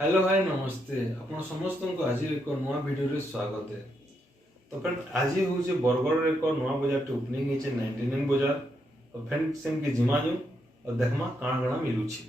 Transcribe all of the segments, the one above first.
Hello hi नमस्ते आपण समस्त को आज एक नुआ वीडियो रे स्वागत है। तो फ्रेंड आज हूँ बरगढ़ एक नुआ बजार ओपनिंग है 99 बजार। तो फ्रेंड सेम के जिमा जो और देखमा काଣା काଣା मिलुछि।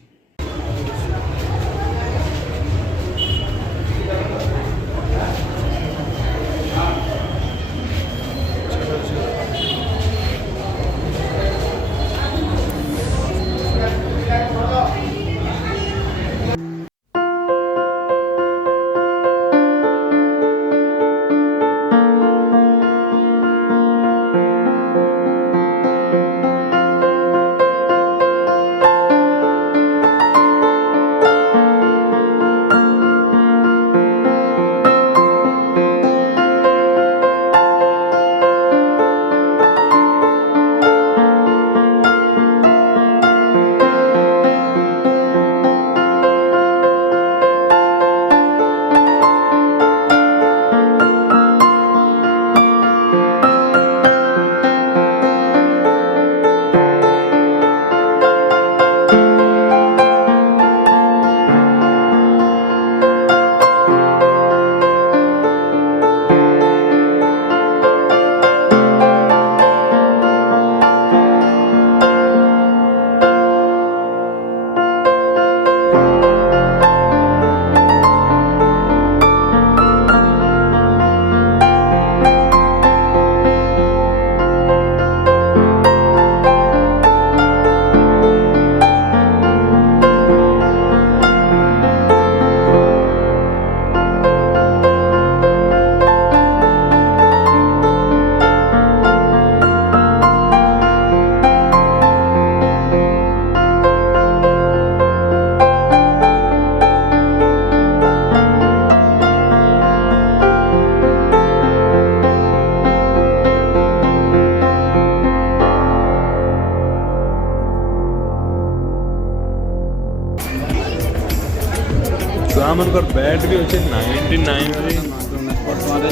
छुआ मन बैट भी अच्छे 99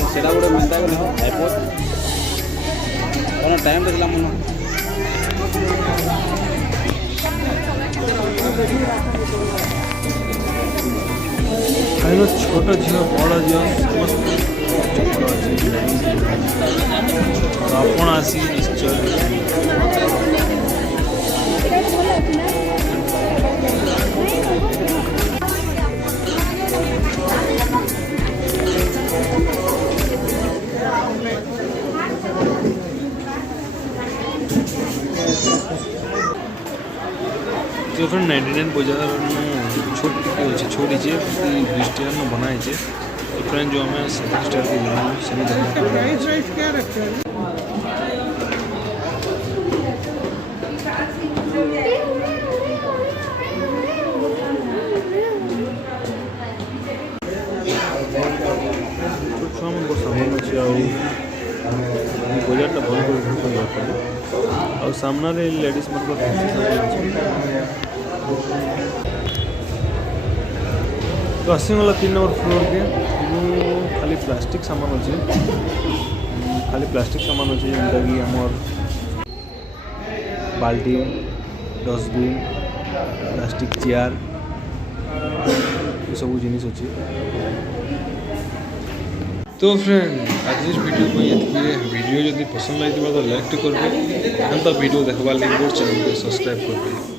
सेटा गोटे मिलता आईपोड कौन टाइम देखला मन छोट झील बड़ झील आपण आसी निश्चय जो फ्रेंड 99 बजार छोटी चे 20 स्टार में बनाए चे। तो फ्रेंड जो हमें 7 स्टार की छुआ मन सामान अच्छे बजारटा भल कर सामने लेडीज तो आसीगला 3 नंबर फ्लोर के खाली प्लास्टिक सामान अच्छे जमीन कि आमर बाल्टी डस्टबिन प्लास्टिक चेयर सब जिनिस अच्छे। तो फ्रेंड आज इस वीडियो को ये वीडियो जब पसंद लगे तो लाइक तो करेंगे, वीडियो देखवार लगे चैनल को सब्सक्राइब करेंगे।